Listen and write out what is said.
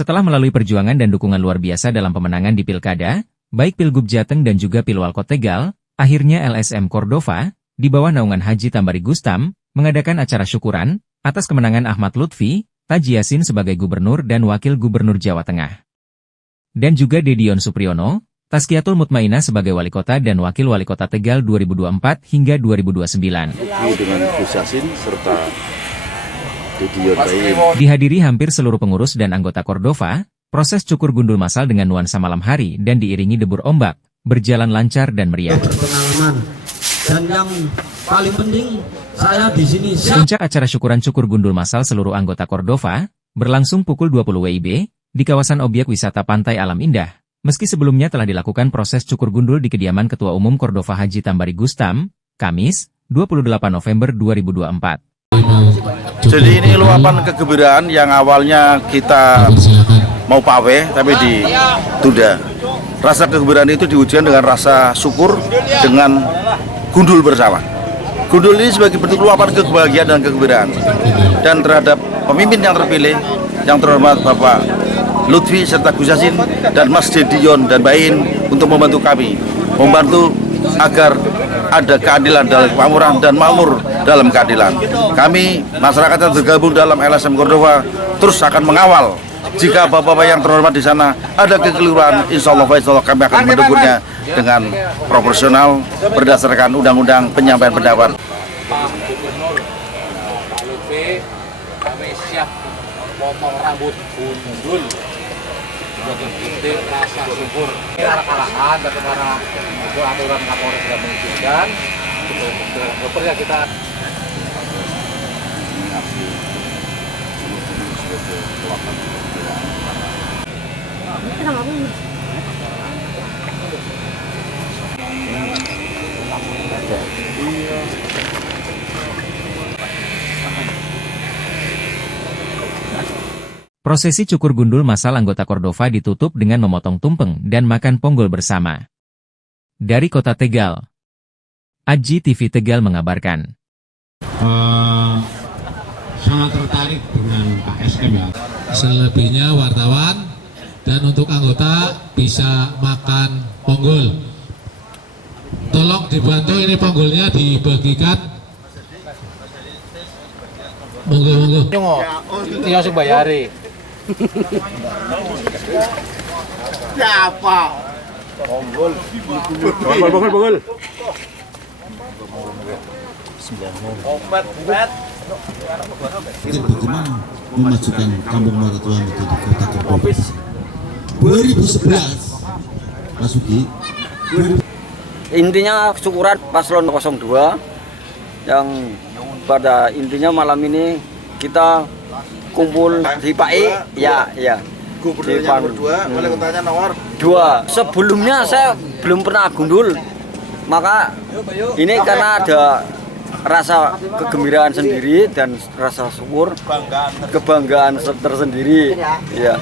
Setelah melalui perjuangan dan dukungan luar biasa dalam pemenangan di Pilkada, baik Pilgub Jateng dan juga Pilwalkot Tegal, akhirnya LSM Cordova, di bawah naungan Haji Tambari Gustam, mengadakan acara syukuran atas kemenangan Ahmad Lutfi, Taji Yasin sebagai Gubernur dan Wakil Gubernur Jawa Tengah. Dan juga Dedion Supriyono, Tazkiyatul Mutmainah sebagai Wali Kota dan Wakil Wali Kota Tegal 2024 hingga 2029. Dengan Gus Yasin serta Dedion dihadiri hampir seluruh pengurus dan anggota Cordova, proses cukur gundul massal dengan nuansa malam hari dan diiringi debur ombak, berjalan lancar dan meriah. Berpengalaman. Dan yang paling penting, saya di sini Puncak acara syukuran cukur gundul massal seluruh anggota Cordova berlangsung pukul 20 WIB di kawasan objek wisata Pantai Alam Indah. Meski sebelumnya telah dilakukan proses cukur gundul di kediaman Ketua Umum Cordova Haji Tambari Gustam, Kamis, 28 November 2024. Jadi ini luapan kegembiraan yang awalnya kita mau paweh tapi ditunda. Rasa kegembiraan itu diwujudkan dengan rasa syukur dengan gundul bersama. Gundul ini sebagai bentuk luapan kebahagiaan dan kegembiraan. Dan terhadap pemimpin yang terpilih, yang terhormat Bapak Lutfi serta Gus Yasin dan Mas Dedion dan Bain untuk membantu kami, membantu agar ada keadilan dalam kemakmuran dan makmur dalam keadilan. Kami, masyarakat yang tergabung dalam LSM Cordova, terus akan mengawal. Jika bapak-bapak yang terhormat di sana ada kekeliruan, insya Allah kami akan mendukungnya dengan proporsional berdasarkan undang-undang penyampaian pendapat. Pak Gubernur, Pak Lutfi, kami siap potong rambut gundul sebagai bukti rasa syukur. Arahan bagaimana aturan Kapolres sudah mengizinkan, untuk ya kita Prosesi cukur gundul massal anggota Cordova ditutup dengan memotong tumpeng dan makan ponggol bersama. Dari Kota Tegal, Aji TV Tegal mengabarkan. Sangat tertarik dengan KSM ya. Selebihnya wartawan dan untuk anggota bisa makan ponggol. Tolong dibantu ini ponggolnya dibagikan. Monggo. ini langsung bayari. Siapa? Bonggol. Itu bagaimana memajukan Kampung Maratua menjadi kota terprovinsi. 2011, Mas Ugi. Intinya syukuran paslon 02 yang pada intinya malam ini kita kumpul di PAI ya. Gubernur nomor 2, wali kotanya nomor 2. Sebelumnya saya belum pernah gundul. Maka ini karena ada rasa kegembiraan sendiri dan rasa syukur, kebanggaan tersendiri ya.